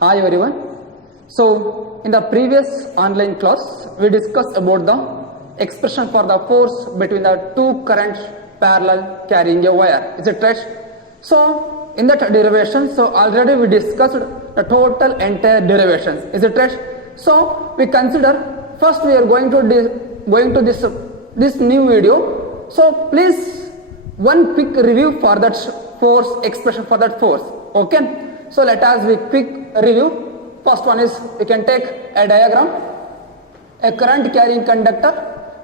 Hi everyone. So in the previous online class we discussed about the expression for the force between the two currents parallel carrying a wire. Is it right? So in that derivation, so already we discussed the total entire derivations. Is it right? So we consider first we are going to this new video. So please one quick review for that force expression for that force. Okay. So let us we quick review. First one is we can take a diagram, a current carrying conductor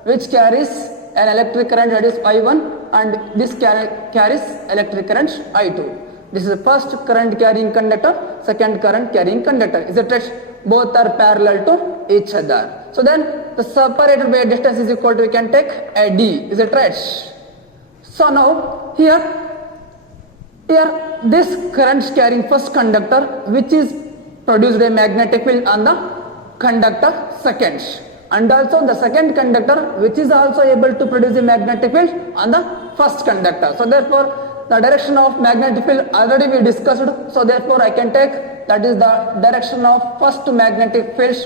which carries an electric current that is I1 and this carries electric current I2. This is the first current carrying conductor, second current carrying conductor. Is it right? Both are parallel to each other. So then the separated by a distance is equal to we can take a D. Is it right? So now here this current carrying first conductor which is produced a magnetic field on the conductor second, and also the second conductor which is also able to produce a magnetic field on the first conductor. So therefore the direction of magnetic field already we discussed, so therefore I can take that is the direction of first magnetic field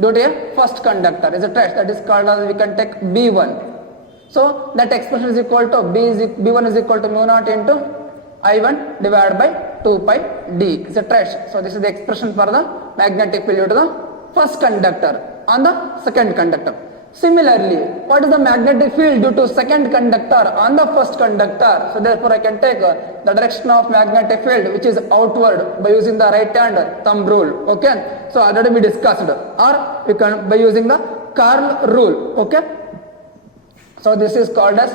due to a first conductor. Is it right? That is called as we can take B1. So that expression is equal to B1 is equal to mu naught into I1 divided by 2 pi d. Is it right? So this is the expression for the magnetic field due to the first conductor on the second conductor. Similarly, what is the magnetic field due to second conductor on the first conductor? So therefore I can take the direction of magnetic field which is outward by using the right hand thumb rule. Okay. So already we discussed, or we can by using the curl rule. Okay. So this is called as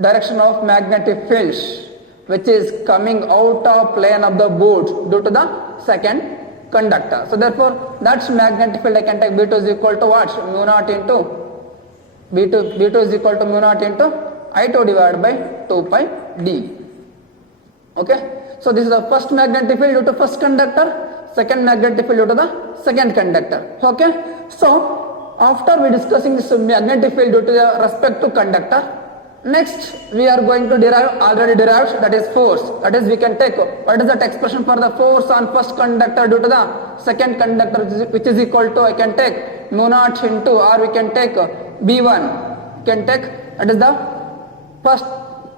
direction of magnetic field which is coming out of plane of the board due to the second conductor. So therefore that's magnetic field I can take B2 is equal to what? Mu naught into B2 is equal to mu naught into I2 divided by 2 pi d. Okay. So this is the first magnetic field due to first conductor, second magnetic field due to the second conductor. Okay. So after we discussing this magnetic field due to the respect to conductor, next we are going to derive already derived, that is force. That is we can take what is that expression for the force on first conductor due to the second conductor which is equal to I can take mu naught into, or we can take B1 can take that is the first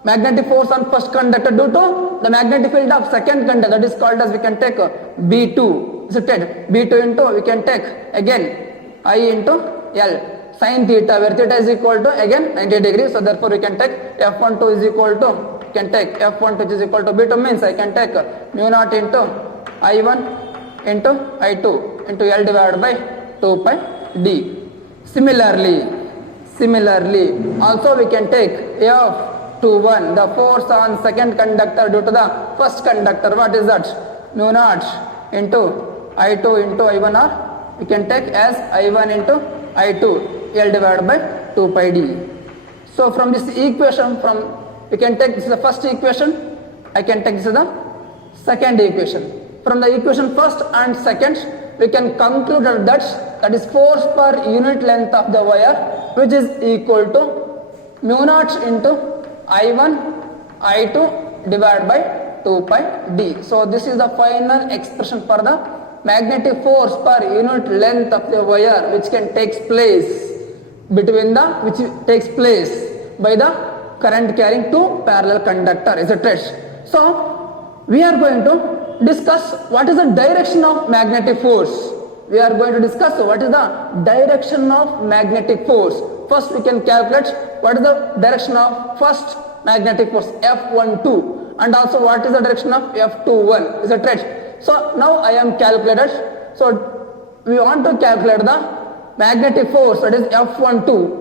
magnetic force on first conductor due to the magnetic field of second conductor, that is called as we can take B2. Is it right? B2 into we can take again I into L sin theta, where theta is equal to again 90 degrees. So therefore we can take F12 is equal to can take F12 which is equal to B2 means I can take mu naught into I1 into I2 into L divided by 2 pi d. Similarly also we can take F21, the force on second conductor due to the first conductor. What is that? Mu naught into I2 into I1, or we can take as I1 into I2 L divided by 2 pi d. So from this equation, we can take this is the first equation, I can take this is the second equation. From the equation first and second we can conclude that is force per unit length of the wire which is equal to mu naught into I1 I2 divided by 2 pi d. So this is the final expression for the magnetic force per unit length of the wire which takes place by the current carrying two parallel conductor. Is it right? So we are going to discuss what is the direction of magnetic force. We are going to discuss what is the direction of magnetic force. First we can calculate what is the direction of first magnetic force F12 and also what is the direction of F21. Is it right? So now I am calculated. So we want to calculate the magnetic force, that is F12,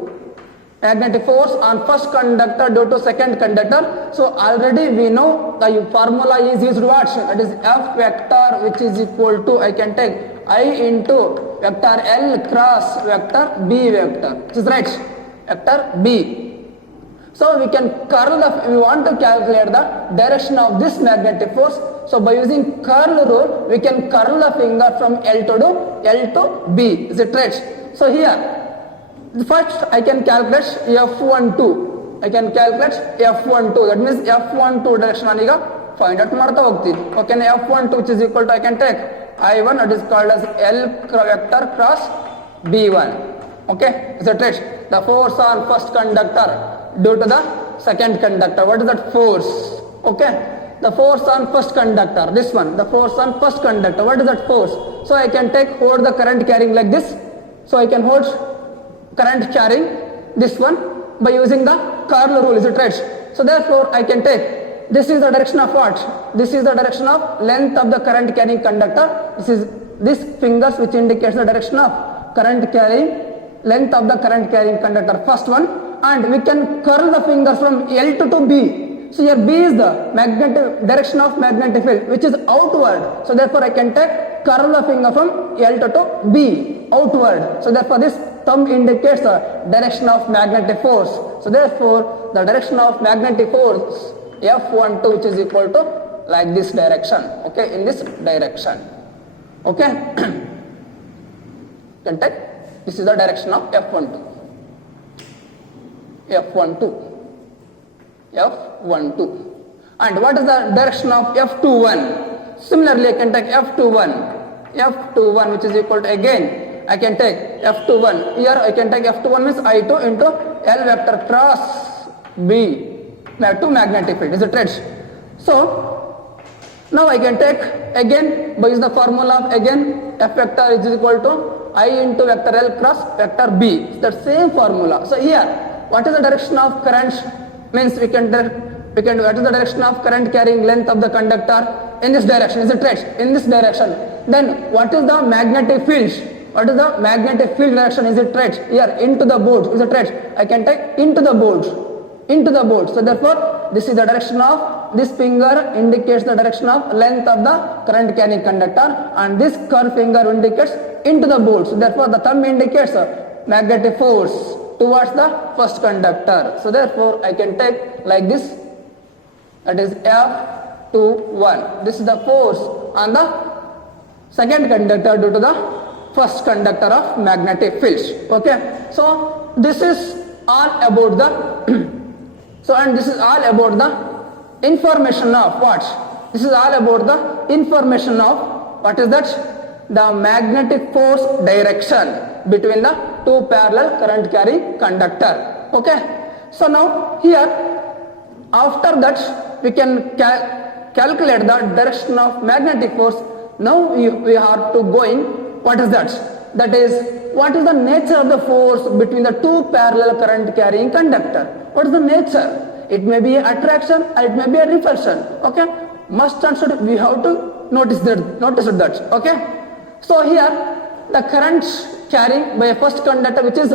magnetic force on first conductor due to second conductor. So already we know the formula is used what? That is F vector which is equal to I can take I into vector L cross vector B vector, which is right, vector B. So we can we want to calculate the direction of this magnetic force. So by using curl rule, we can curl the finger from L to B. Is it right? So here, first I can calculate F12. That means F12 direction find out ಮಾಡ್ತಾ ಹೋಗ್ತೀನಿ. ಓಕೆನಾ, F12 which is equal to I can take I1 that is called as L vector cross B1. Okay, is that right? The force on first conductor due to the second conductor. What is that force? Okay, the force on first conductor, this one, the force on first conductor. What is that force? So I can hold the current carrying like this. So I can hold current carrying this one by using the curl rule. Is it right? So therefore I can take, this is the direction of what? This is the direction of length of the current carrying conductor. This fingers which indicates the direction of current carrying, length of the current carrying conductor, first one. And we can curl the fingers from L to B. So here B is the magnetic direction of magnetic field which is outward. So therefore I can curl the finger from L to B, outward. So therefore this thumb indicates the direction of magnetic force. So therefore the direction of magnetic force F12 which is equal to like this direction. Okay, in this direction. Okay, can take, this is the direction of F12. And what is the direction of F21? Similarly I can take F21 which is equal to, again I can take F21, here I can take F21 means I2 into L vector cross B to magnetic field. Is it right? So now I can take again by using the formula of again F vector is equal to I into vector L cross vector B. It's that same formula. So here what is the direction of current? Means we can what is the direction of current carrying length of the conductor? In this direction. Is it right? In this direction. Then what is the magnetic field? What is the magnetic field direction? Is it right? Here into the board. Is it right? I can take into the board. So therefore this is the direction of, this finger indicates the direction of length of the current carrying conductor, and this curved finger indicates into the board. So therefore the thumb indicates magnetic force towards the first conductor. So therefore I can take like this, that is F21. This is the force on the second conductor due to the first conductor of magnetic field. Okay, so this is all about the and this is all about the information of what? This is all about the information of what is that? The magnetic force direction between the two parallel current carrying conductor. Okay, so now here after that we can calculate the direction of magnetic force. Now we have to go in, what is that? That is, what is the nature of the force between the two parallel current carrying conductor? What is the nature? It may be attraction or it may be a repulsion. Okay, must and should we have to notice that. Okay, so here the current carrying by a first conductor which is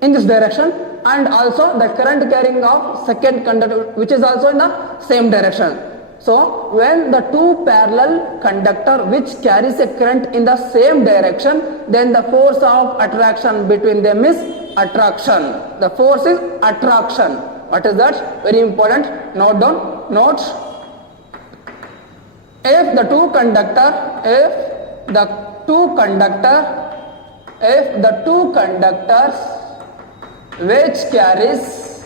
in this direction, and also the current carrying of second conductor which is also in the same direction. So when the two parallel conductor which carries a current in the same direction, then the force of attraction between them is attraction. The force is attraction. What is that? Very important. Note down. Note. If the two conductors which carries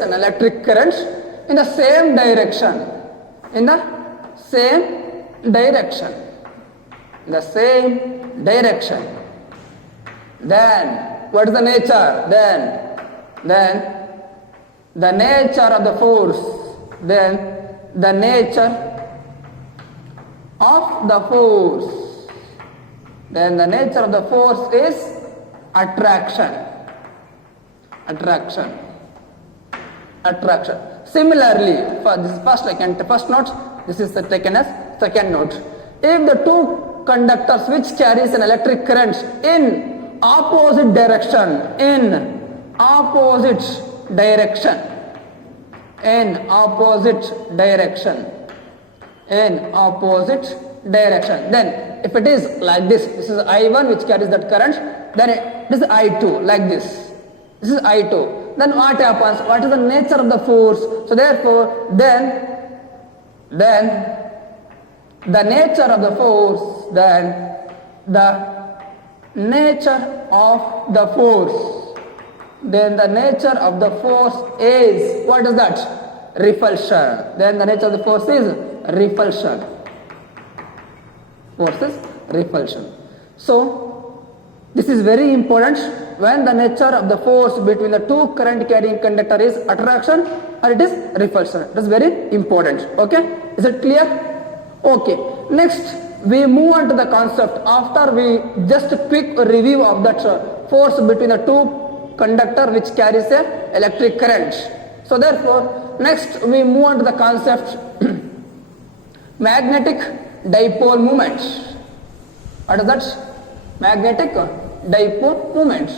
an electric current, in the same direction, then what is the nature? Then the nature of the force, is attraction. Similarly, for this first note, this is taken as second note. If the two conductors which carries an electric current in opposite direction, then if it is like this is I1 which carries that current, then it is I2 like this. This is I2. Then what happens? What is the nature of the force? So therefore, then the nature of the force, then the nature of the force, then the nature of the force is, what is that? Repulsion. Then the nature of the force is repulsion. Force is repulsion. So this is very important. When the nature of the force between the two current carrying conductor is attraction or it is repulsion. It is very important. Okay, is it clear? Okay, next we move on to the concept after we just quick review of that force between the two conductor which carries a electric current. So therefore next we move on to the concept magnetic dipole moment. What is that? Magnetic dipole moment.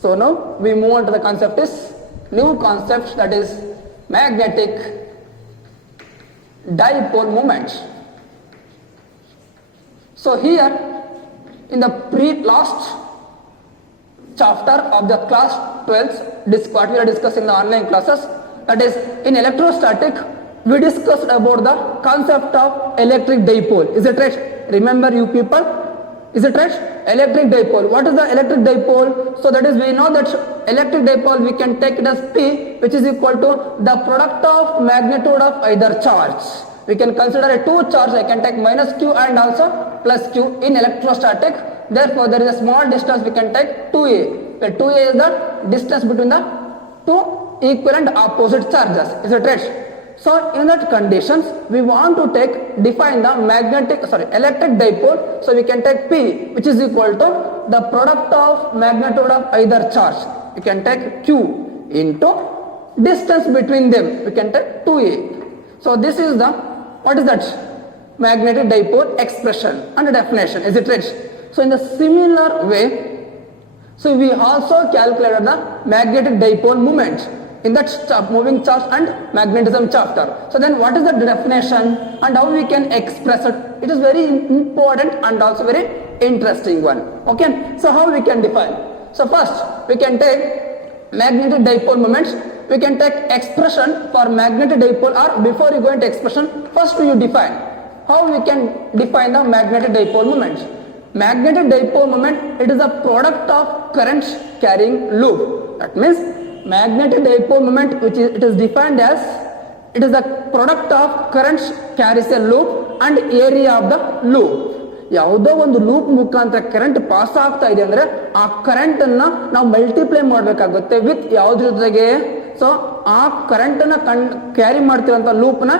So now we move on to the concept is new concept, that is magnetic dipole moment. So here in the last chapter of the class 12th, what we are discussing in the online classes, that is in electrostatic, we discussed about the concept of electric dipole. Is it right? Remember you people? Is it right? Electric dipole. What is the electric dipole? So that is, we know that electric dipole we can take it as P, which is equal to the product of magnitude of either charge. We can consider a two charge, I can take minus Q and also plus Q in electrostatic. Therefore there is a small distance, we can take 2A. Where 2A is the distance between the two equivalent opposite charges. Is it right? So in that conditions we want to define the electric dipole. So we can take P, which is equal to the product of magnitude of either charge. We can take Q into distance between them. We can take 2A. So this is the, what is that? Magnetic dipole expression and definition. Is it right? So in the similar way, so we also calculated the magnetic dipole moment in that moving charge and magnetism chapter. So then what is the definition and how we can express it? It is very important and also very interesting one. Okay, so how we can define? So first we can take magnetic dipole moments. We can take expression for magnetic dipole, or before you go into expression, first you define. How we can define the magnetic dipole moment? Magnetic dipole moment, it is a product of current carrying loop. That means magnetic dipole moment, which is, it is defined as, it is the product of current carries a loop and area of the loop. ಯಾವುದೋ ಒಂದು loop ಮುಖಾಂತರ current pass ಆಗ್ತಾ ಇದೆ ಅಂದ್ರೆ ಆ current ಅನ್ನ ನಾವು multiply ಮಾಡಬೇಕಾಗುತ್ತೆ ವಿತ್ ಯಾವ್ದ್ರ ಜೊತೆಗೆ? ಸೊ ಆ ಕರೆಂಟ್ ಅನ್ನ ಕ್ಯಾರಿ ಮಾಡ್ತಿರೋಂತ ಲೂಪ್ ನ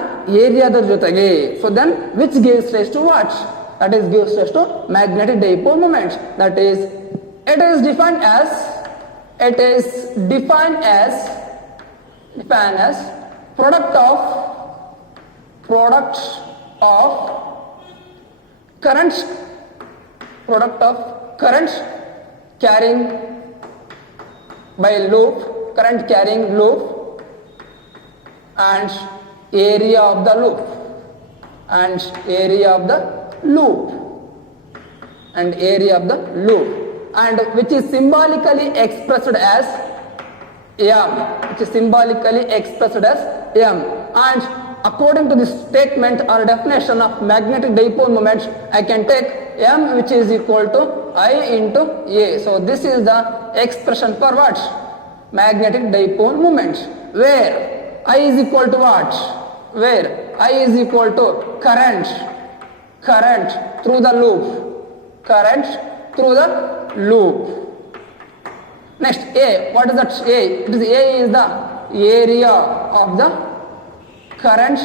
ಏರಿಯಾದ ಜೊತೆಗೆ. So then which gives rise to what? That is gives rise to magnetic dipole moment. That is, it is defined as product of current carrying by loop, current carrying loop and area of the loop and area of the loop and which is symbolically expressed as M, and according to the statement or definition of magnetic dipole moment, I can take M, which is equal to I into A. So this is the expression for what? Magnetic dipole moment, where I is equal to what? Where I is equal to current through the loop. Next, A. What is that? A. It is A is the area of the current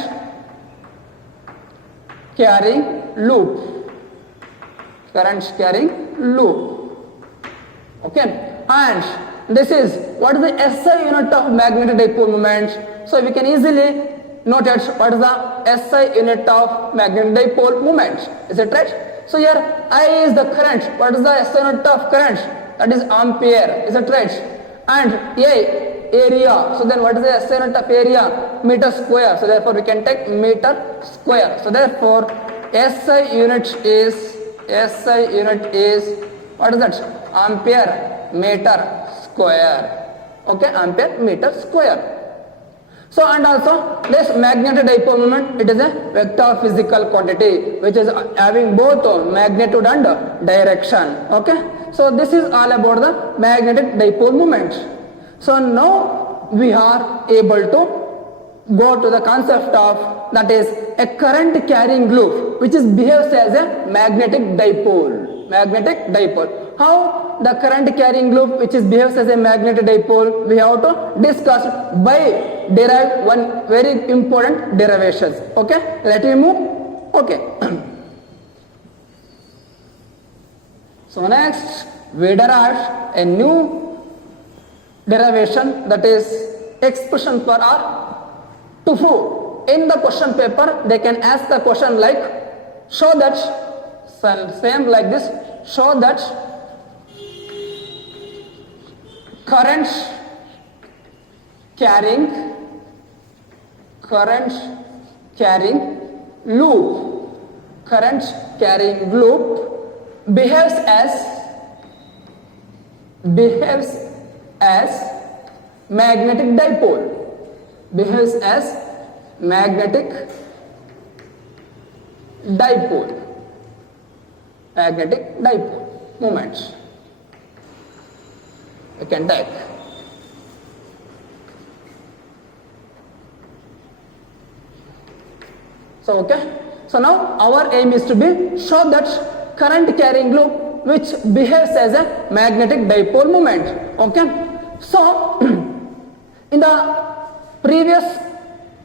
carrying loop. Okay. And this is, what is the SI unit of magnetic dipole moment? So we can easily noted what is the SI unit of magnetic dipole moment. Is it right? So here I is the current. What is the SI unit of current? That is ampere. Is it right? And A, area. So then what is the SI unit of area? Meter square. So therefore we can take meter square. So therefore SI unit is what is that? Ampere meter square. Okay, ampere meter square. So and also this magnetic dipole moment, it is a vector physical quantity which is having both magnitude and direction. Okay, so this is all about the magnetic dipole moment. So now we are able to go to the concept of, that is, a current carrying loop which is behaves as a magnetic dipole. Magnetic dipole. How the current carrying loop which is behaves as a magnetic dipole, we have to discuss by derive one very important derivations. Okay, let me move. Okay. So next we derive a new derivation, that is expression for R. To prove, in the question paper they can ask the question like, show that, same like this, show that current carrying loop behaves as magnetic dipole. Behaves as magnetic dipole moment. You can take. So okay. So now our aim is to be show that current carrying loop which behaves as a magnetic dipole moment. Okay. So in the previous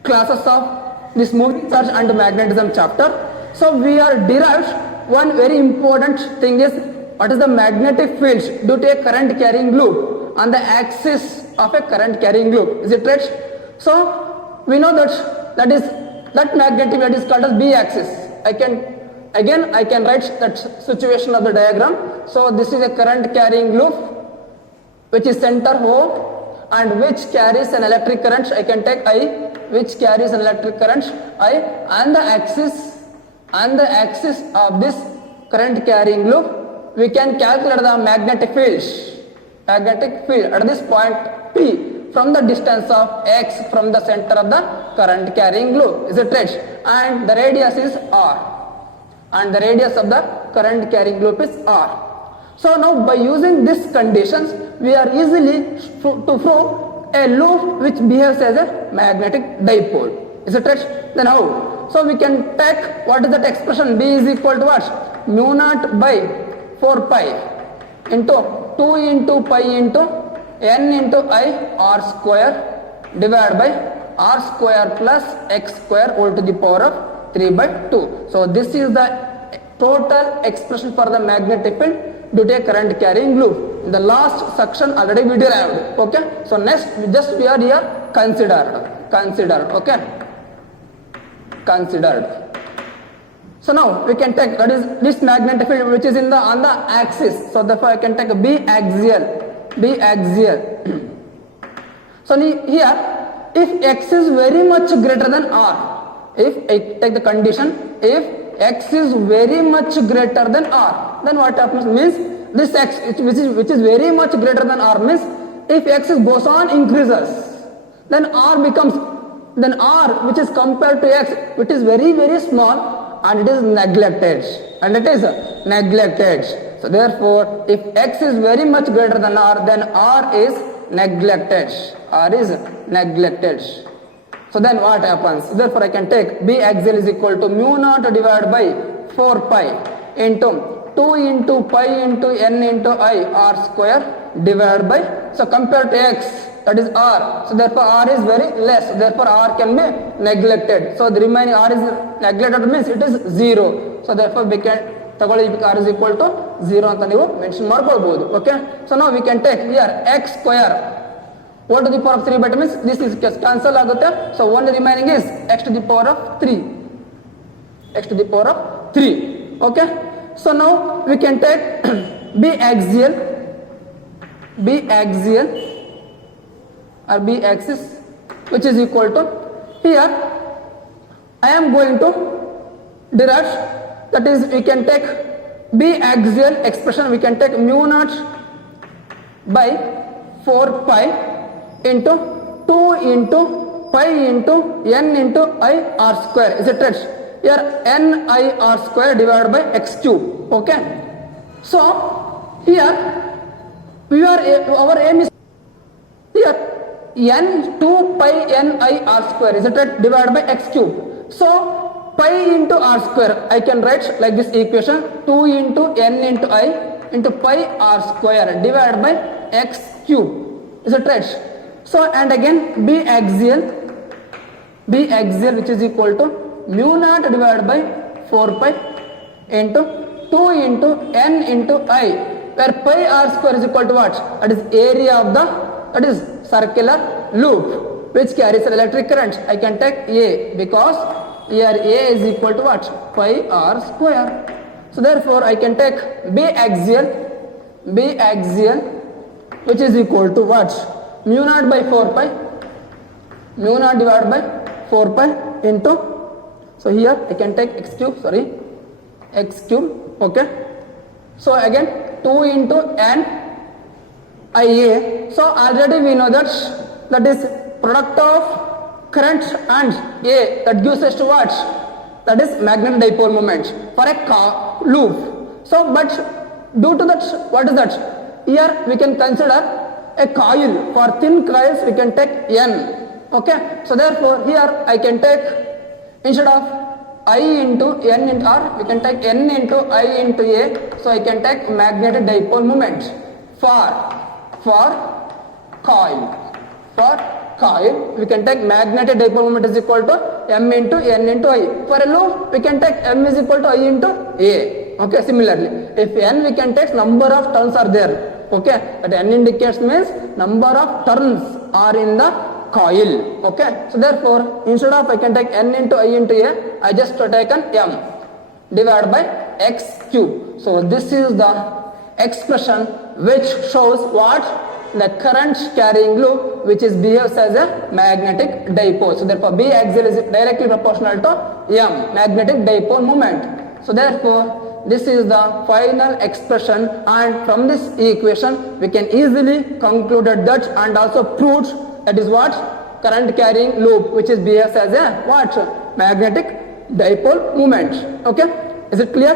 classes of this moving charge and magnetism chapter, so we are derived one very important thing is, what is the magnetic fields due to a current carrying loop on the axis of a current carrying loop. Is it right? So we know that that magnetic field is called as B axis. I can write that situation of the diagram. So this is a current carrying loop which is center O and which carries an electric current. I can take I, which carries an electric current I, and the axis of this current carrying loop, we can calculate the magnetic field at this point P from the distance of x from the center of the current carrying loop. Is it right? And the radius is R, and the radius of the current carrying loop is R. So now by using these conditions, we are easily to prove a loop which behaves as a magnetic dipole. Is it right? Then how? So we can take, what is that expression? B is equal to what? Mu naught by 4 pi into 2 into pi into n into I r square divided by r square plus x square all to the power of 3 by 2. So this is the total expression for the magnetic field due to a current carrying loop. In the last section already we derived. Okay. So next we are here considered. Okay. Considered. So now we can take, that is this magnetic field which is on the axis. So therefore I can take a B axial. So here, if x is very much greater than r, if I take the condition, if x is very much greater than r, then what happens means this x which is very much greater than r means if x goes on increases, then r which is compared to x, which is very very small, and it is neglected. So therefore, if x is very much greater than r, then r is neglected. So then what happens? Therefore I can take B axial is equal to mu naught divided by 4 pi into 2 into pi into n into I r square divided by, so compared to x, that is r, so therefore r is very less, therefore r can be neglected. So the remaining r is neglected means it is 0. So therefore we can ತಗೊಳ್ಳಿ r is equal to 0 ಅಂತ ನೀವು mention ಮಾಡ್ಕೊಳ್ಬಹುದು. Okay. So now we can take here x square what to the power of 3 by 2 means this is cancel ಆಗುತ್ತೆ. So only remaining is x to the power of 3. Okay. So now we can take B axial or B axis which is equal to, here I am going to derive, that is we can take B axial expression, we can take mu naught by 4 pi into 2 into pi into n into I r square. Is it right? Here n I r square divided by x cube. Okay. So here our aim is here n 2 pi n I r square. Is it right? Divided by x cube. So pi into r square, I can write like this equation: 2 into n into I into pi r square divided by x cube. Is it right? So and again b axial which is equal to mu naught divided by 4 pi into 2 into n into I, where pi r square is equal to what? That is area of the circular loop which carries an electric current. I can take A because here A is equal to what? Pi r square. So therefore I can take B axial which is equal to what? Mu naught by 4 pi, mu naught divided by 4 pi into, so here I can take x cube, okay. So again 2 into n IA. So already we know that is product of current and A, that gives us to what? That is magnetic dipole moment for a loop. So but due to that, what is that? Here we can consider a coil. For thin coils we can take N. Okay. So therefore here I can take, instead of I into N into R, we can take N into I into A. So I can take magnetic dipole moment for coil. For coil we can take magnetic dipole moment is equal to M into N into I. For a loop we can take M is equal to I into A. Okay, similarly if N we can take number of turns are there. Okay, that N indicates means number of turns are in the coil. Okay, so therefore instead of I can take N into I into A, I just taken M divided by x cube. So this is the expression which shows what? The current carrying loop which behaves as a magnetic dipole. So therefore B axial is directly proportional to M, magnetic dipole moment. So therefore this is the final expression, and from this equation we can easily conclude that and also proved that is what? Current carrying loop which behaves as a what? Magnetic dipole moment. Okay, is it clear?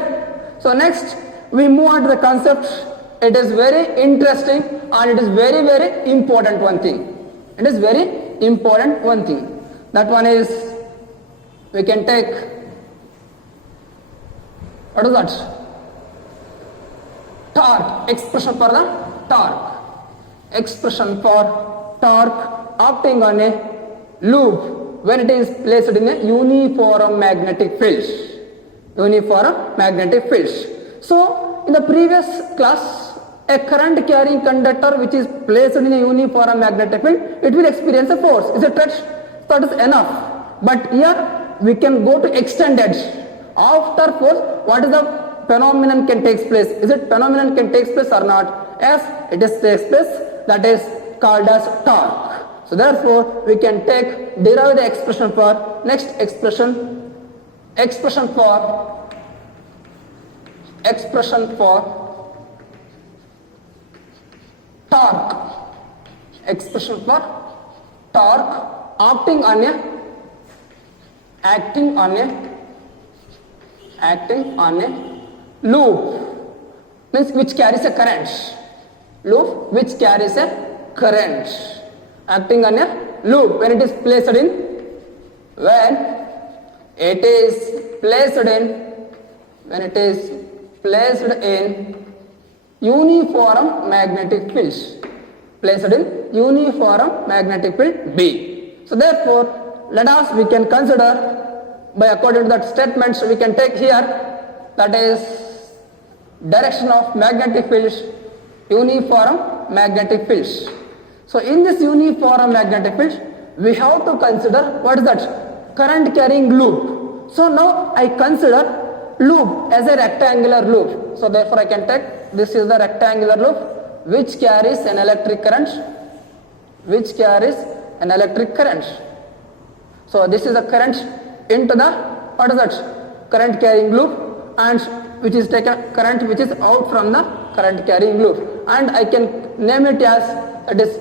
So next we move on to the concept. It is very interesting and it is very important one thing. It is very important one thing. That one is, we can take, what is that? Torque, expression for the torque. Expression for torque acting on a loop when it is placed in a uniform magnetic field. Uniform magnetic field. So in the previous class, a current carrying conductor which is placed in a uniform magnetic field, it will experience a force. Is it right? That is enough. But here we can go to extended. After force, what is the phenomenon can take place? Is it phenomenon can take place or not? Yes, it is takes place. That is called as torque. So therefore we can derive the expression for next expression for torque. Expression for torque acting on a loop, means which carries a current. Loop which carries a current acting on a loop when it is placed in uniform magnetic fields, placed in uniform magnetic field B. So therefore we can consider, by according to that statements we can take here, that is direction of magnetic fields, uniform magnetic fields. So in this uniform magnetic field we have to consider what is that? Current carrying loop. So now I consider loop as a rectangular loop. So therefore I can take, this is the rectangular loop which carries an electric current. So this is the current into the, what is that? Current carrying loop, and which is taken current which is out from the current carrying loop, and I can name it as, that is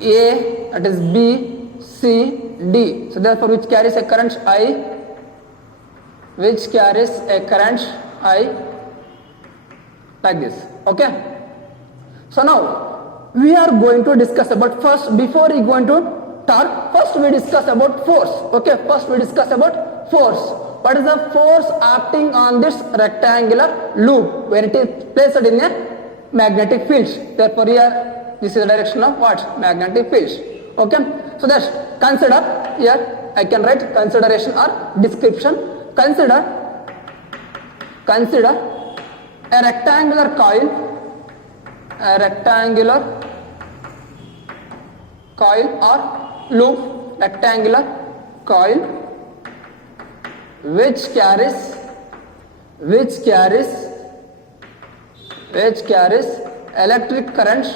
A, that is B, C, D. So therefore which carries a current I, which carries a current I like this. Okay. So now we are going to discuss about, first before we going to talk, first we discuss about force. Okay, first we discuss about force. What is the force acting on this rectangular loop when it is placed in a magnetic field? Therefore here this is the direction of what? Magnetic field. Okay, so that's consider, here I can write consideration or description. Consider a rectangular coil or loop, rectangular coil which carries electric current,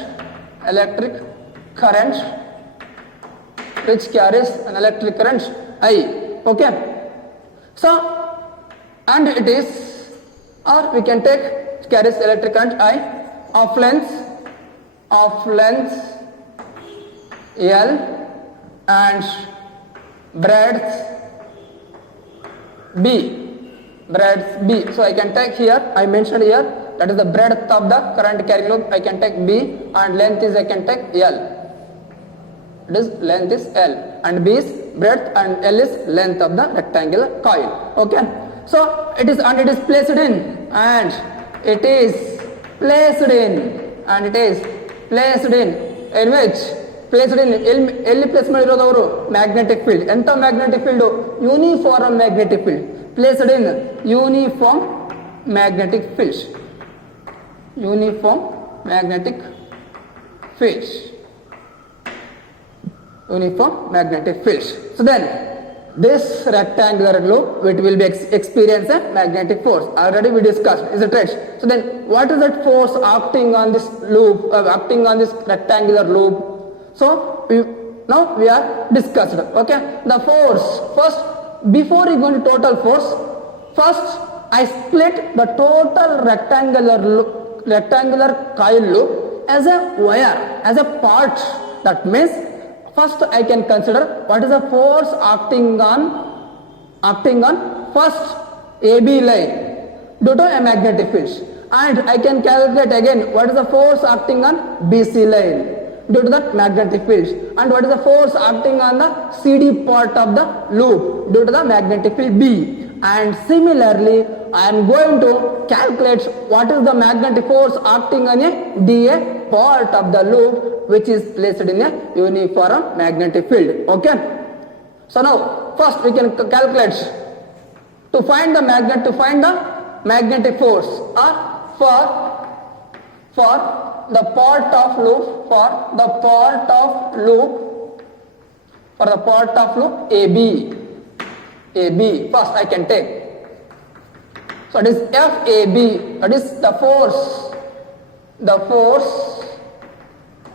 which carries an electric current I. Okay, so and it is, or we can take, carries electric current I of length L and breadth B. So I can take here, I mentioned here, that is the breadth of the current carrying loop, I can take B, and length is I can take L. This length is L and B is breadth and L is length of the rectangular coil. Okay, so it is placed in, and it is placed in which? Placed in ಎಲ್ಲಿ place ಮಾಡಿರೋದು ಅವರು? Magnetic field. ಎಂತ magnetic field? Uniform magnetic field. Placed in uniform magnetic field. Uniform magnetic field. So then this rectangular loop, it will be experience a magnetic force. Already we discussed, is it right? So then what is that force acting on this loop, acting on this rectangular loop? So now we are discussed. Okay, the force, first before we go to total force, first I split the total rectangular coil loop as a wire, as a part. That means first I can consider what is the force acting on first AB line due to a magnetic field, and I can calculate again what is the force acting on BC line due to that magnetic field, and what is the force acting on the CD part of the loop due to the magnetic field B. And similarly I am going to calculate what is the magnetic force acting on a DA part of the loop which is placed in a uniform magnetic field. Okay, so now first we can calculate to find the magnetic force, or for the part of loop AB. First I can take, so it is FAB, that is the force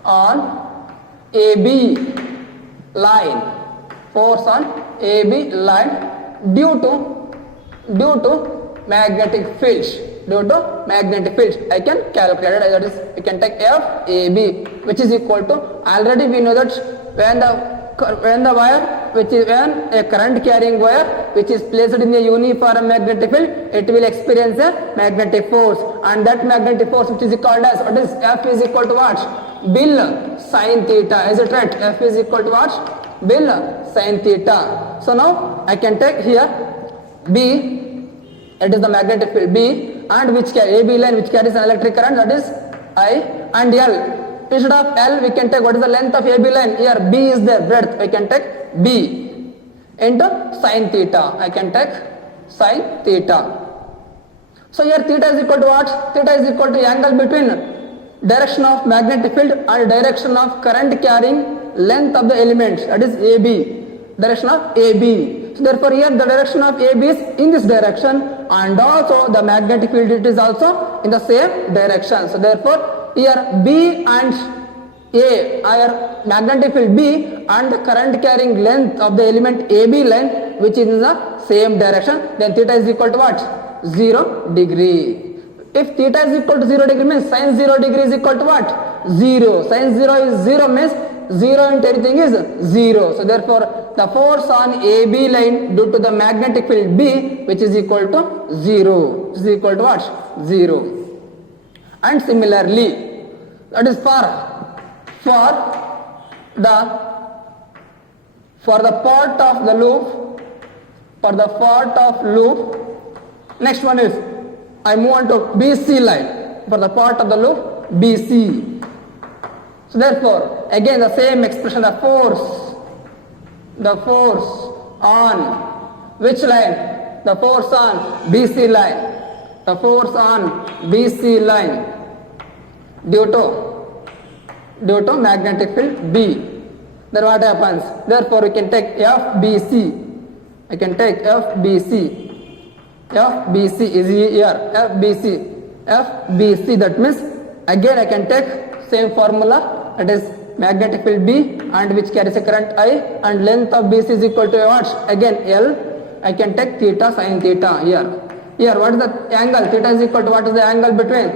on AB line, due to magnetic field. I can calculate it. That is, we can take FAB, which is equal to, already we know that when a current carrying wire which is placed in a uniform magnetic field, it will experience a magnetic force, and that magnetic force which is called as, what is F is equal to what? Bill sin theta. Is it right? F is equal to what? Bill sin theta. So now I can take here B, it is the magnetic field B, and which AB line which carries an electric current, that is I, and L. Instead of L we can take what is the length of AB line. Here B is the breadth, I can take B into sin theta. I can take sin theta. So here theta is equal to what? Theta is equal to angle between direction of magnetic field and direction of current carrying length of the element, that is AB, direction of AB. So therefore here the direction of AB is in this direction, and also the magnetic field it is also in the same direction. So therefore here B and A are magnetic field B and the current carrying length of the element AB line which is in the same direction, then theta is equal to what? 0 degree. If theta is equal to 0 degree means sin 0 degree is equal to what? 0. Sin 0 is 0 means 0 into anything is 0. So therefore the force on AB line due to the magnetic field B, which is equal to 0, is equal to what? 0. And similarly, that is for the part of the loop, next one is I move on to BC line for the part of the loop BC. So therefore again the same expression, the force on which line? The force on BC line, the force on BC line due to magnetic field B. Then what happens? Therefore we can take FBC. I can take FBC. FBC is here. FBC, that means again I can take same formula, that is magnetic field B and which carries a current I, and length of BC is equal to what? Again L. I can take theta sin theta here. Here what is the angle? Theta is equal to what is the angle between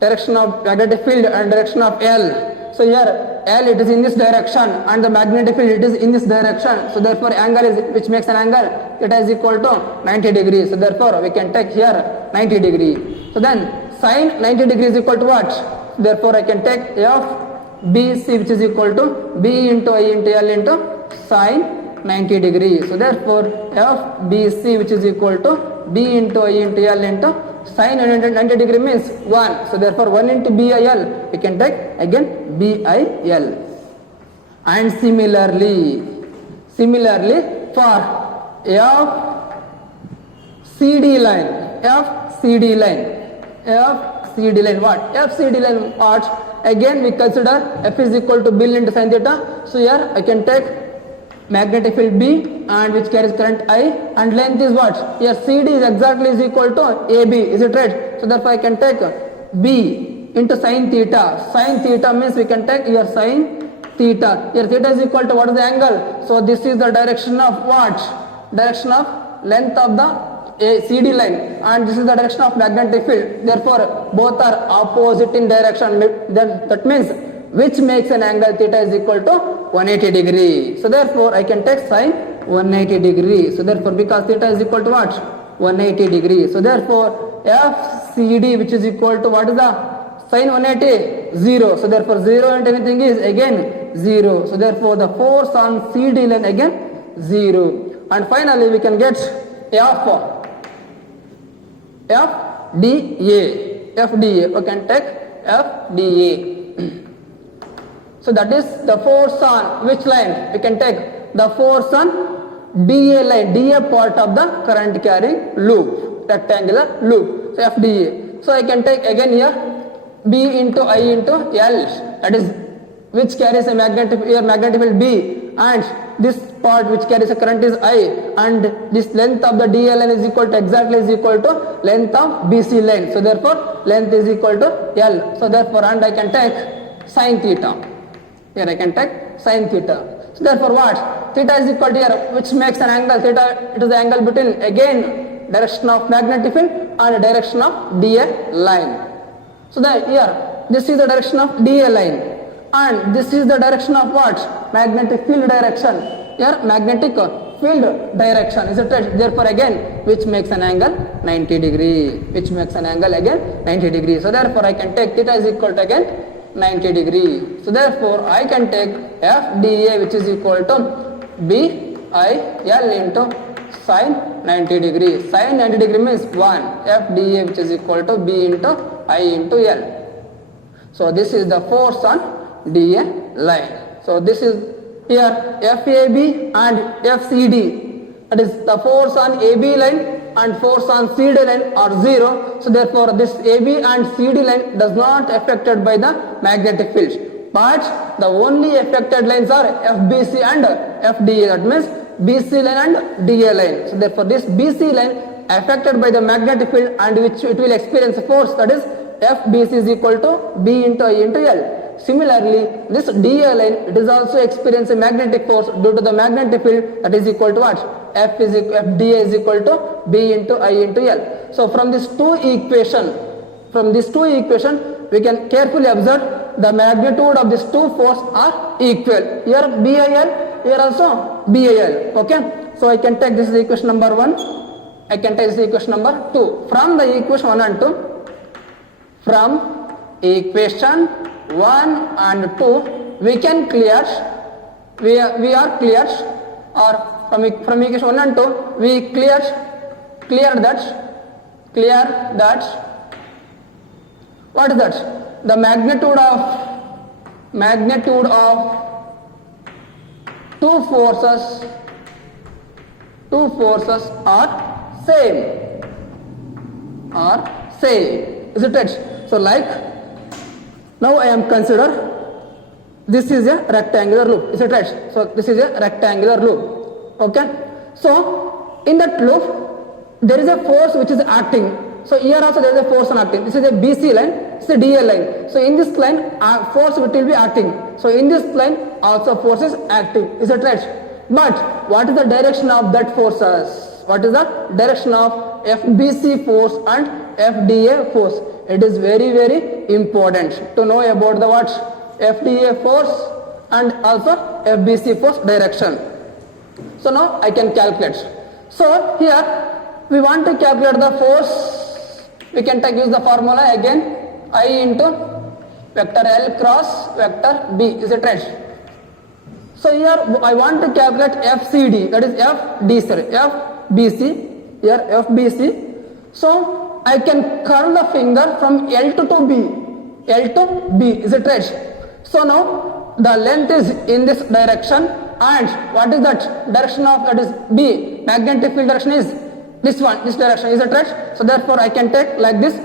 direction of magnetic field and direction of L. So here L it is in this direction and the magnetic field it is in this direction. So therefore angle is, which makes an angle, theta is equal to 90 degrees. So therefore we can take here 90 degree. So then sin 90 degrees is equal to what? Therefore I can take FBC, which is equal to B into I into L into sin 90 degrees. So therefore FBC, which is equal to B into I into L into sin 90 degree means 1. So therefore 1 into BIL, we can take again BIL. And similarly for FCD line, what? FCD line what? Again we consider F is equal to B into sin theta. So here I can take magnetic field B and which carries current I, and length is what? Here CD is exactly is equal to AB, is it right? So therefore I can take B into sin theta. Sin theta means we can take here sin theta. Here theta is equal to what is the angle? So this is the direction of what? Direction of length of the CD line, and this is the direction of magnetic field. Therefore both are opposite in direction. Then that means which makes an angle theta is equal to 180 degree. So therefore I can take sin 180 degree. So therefore because theta is equal to what? 180 degree. So therefore FCD, which is equal to what is the sin 180? 0. So therefore 0 and anything is again 0. So therefore the force on CD line again 0. And finally we can get FDA. We can take FDA. So that is the force on which line? We can take the force on DA line, DA part of the current carrying loop, rectangular loop. So FDA. So I can take again here B into I into L, that is which carries a magnetic field B, and this part which carries a current is I, and this length of the DA line is equal to exactly is equal to length of BC line. So therefore length is equal to L. So therefore and I can take sin theta. Here I can take sin theta. So therefore what? Theta is equal to here, which makes an angle theta, it is the angle between again direction of magnetic field and direction of DA line. So that here this is the direction of DA line and this is the direction of what? Magnetic field direction. Here magnetic field direction, is it right? Therefore again which makes an angle 90 degree, which makes an angle again 90 degree. So therefore I can take theta is equal to again 90 degree. So therefore I can take FDA, which is equal to BIL into sin 90 degree. Sin 90 degree means 1. FDA, which is equal to B into I into L. So this is the force on DA line. So this is here FAB and FCD. That is the force on AB line and force on CD line are 0. So therefore this AB and CD line does not affected by the magnetic field. But the only affected lines are FBC and FDA. That means BC line and DA line. So therefore this BC line affected by the magnetic field and which it will experience a force, that is FBC is equal to B into I into L. Similarly, this DA line, it is also experiencing a magnetic force due to the magnetic field, that is equal to what? FDA is equal to B into I into L. So from these two equation, we can carefully observe the magnitude of these two forces are equal. Here BIL, here also BIL. Okay, so I can take this is equation number 1. I can take this equation number 2. From the equation 1 and 2, from equation 1 and 2, we can clear, we are cleared, or from equation 1 and 2, we clear that, what is that? The magnitude of two forces are same, is it right? So like, now I am consider this is a rectangular loop, is it right? So this is a rectangular loop, okay? So in that loop, there is a force which is acting. So here also there is a force acting. This is a BC line, this is a DL line. So in this line, force will be acting. So in this line, also force is acting, is it right? But what is the direction of that forces? What is the direction of FBC force and FDA force? It is very, very important to know about the what? FDA force and also FBC force direction. So now I can calculate. So here we want to calculate the force. We can use the formula again, I into vector L cross vector B, is it right? So here I want to calculate FCD, that is FBC, here FBC. So I can curl the finger from L to B, is it right? So now the length is in this direction, and what is that direction of, that is B, magnetic field direction is this one, this direction, is it right? So therefore I can take like this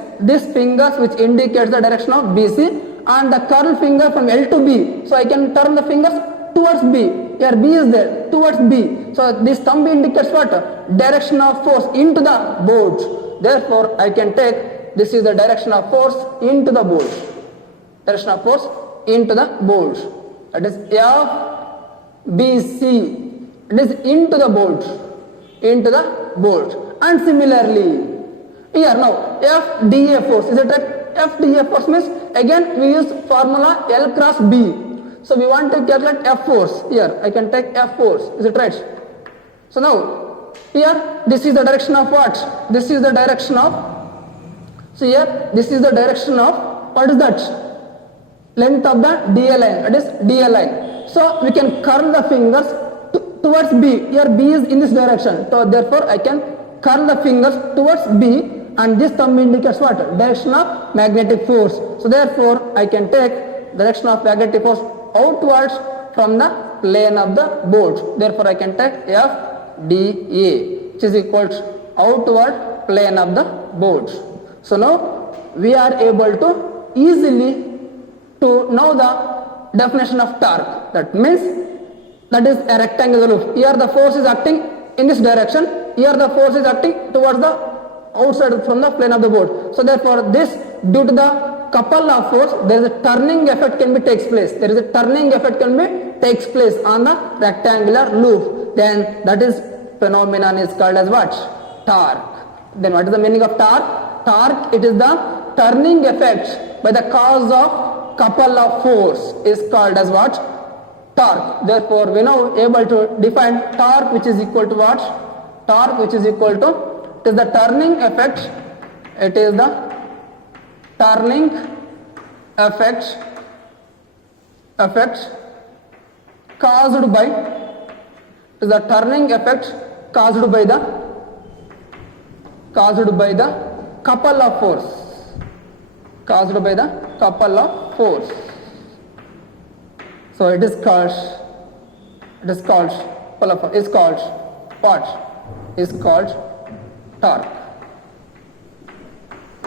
fingers which indicates the direction of BC, and the curl finger from L to B. So I can turn the fingers towards B. Here B is there, towards B. So this thumb indicates what? Direction of force into the bolt. Therefore I can take, this is the direction of force into the bolt. Direction of force into the bolt. That is FBC. It is into the bolt. Into the bolt. And similarly, here now FDA force, is it right? FDA force means again we use formula L cross B. So we want to calculate F force. Here I can take F force, is it right? So now here this is the direction of what? This is the direction of, so here this is the direction of, what is that? Length of the DL line, that is DL line. So we can curl the fingers towards B. Here B is in this direction. So therefore I can curl the fingers towards B, and this thumb indicates what? Direction of magnetic force. So therefore I can take direction of magnetic force outwards from the plane of the bolt. Therefore I can take FDA, which is equal to outward plane of the bolt. So now we are able to easily to know the definition of torque. That means that is a rectangular loop. Here the force is acting in this direction. Here the force is acting towards the outside from the plane of the bolt. So therefore this, due to the couple of force, there is a turning effect can be takes place. There is a turning effect can be takes place on the rectangular loop. Then that is phenomenon is called as what? Torque. Then what is the meaning of torque? Torque, it is the turning effect by the cause of couple of force is called as what? Torque. Therefore we now able to define torque, which is equal to what? Torque which is equal to, it is the turning effect, it is the turning effect caused by, it is the turning effect caused by the couple of force, caused by the couple of force. So it is called what? Is called torque.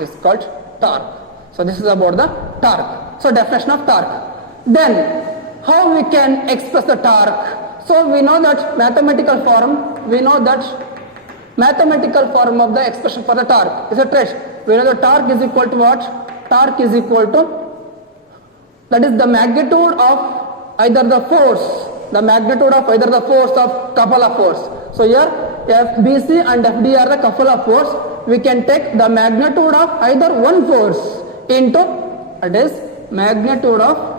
Is called torque. So this is about the torque. So definition of torque. Then how we can express the torque? So we know that mathematical form. We know that mathematical form of the expression for the torque is a right. We know the torque is equal to what? Torque is equal to, that is the magnitude of either the force, the magnitude of either the force of couple of force. So here FBC and FD are the couple of force. We can take the magnitude of either one force into, that is magnitude of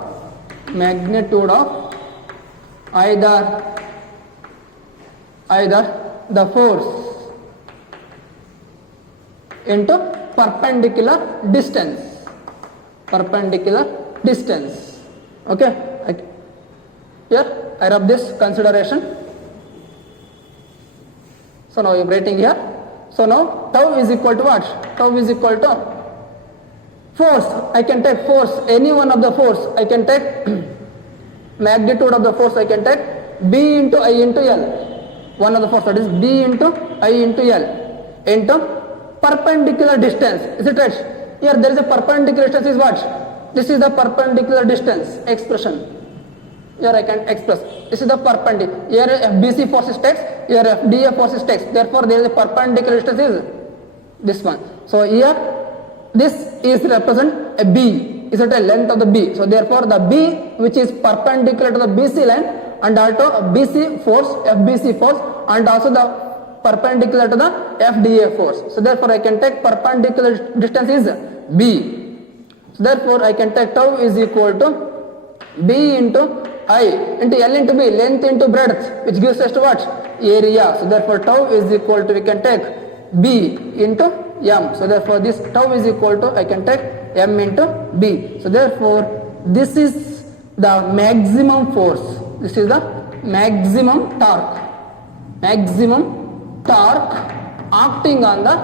either the force into perpendicular distance. Okay, here I rub this consideration. So now I am writing here. So now tau is equal to what? Tau is equal to force. I can take force, any one of the force. I can take magnitude of the force. I can take B into I into L. One of the force, that is B into I into L into perpendicular distance. Is it right? Here there is a perpendicular distance is what? This is the perpendicular distance expression. Here I can express. This is the perpendicular. Here FBC force is text. Here FDA force is text. Therefore, there is a perpendicular distance is this one. So here this is represent a B. Is it a length of the B? So therefore, the B which is perpendicular to the BC line and also BC force, FBC force, and also the perpendicular to the FDA force. So therefore, I can take perpendicular distance is B. So therefore, I can take tau is equal to B into I into L into B, length into breadth, which gives us to what? Area. So therefore, tau is equal to, we can take B into M. So therefore, this tau is equal to, I can take M into B. So therefore, this is the maximum force. This is the maximum torque. Maximum torque acting on the